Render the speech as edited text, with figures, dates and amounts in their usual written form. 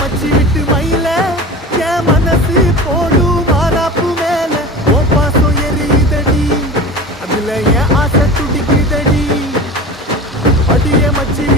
மச்சி விட்டு மயில என் மனசு போடும் மாறாப்பு மேல ஓ பாசம் எரியுதடி அதுல என் ஆசை துடிக்குதடி அடிய மச்சி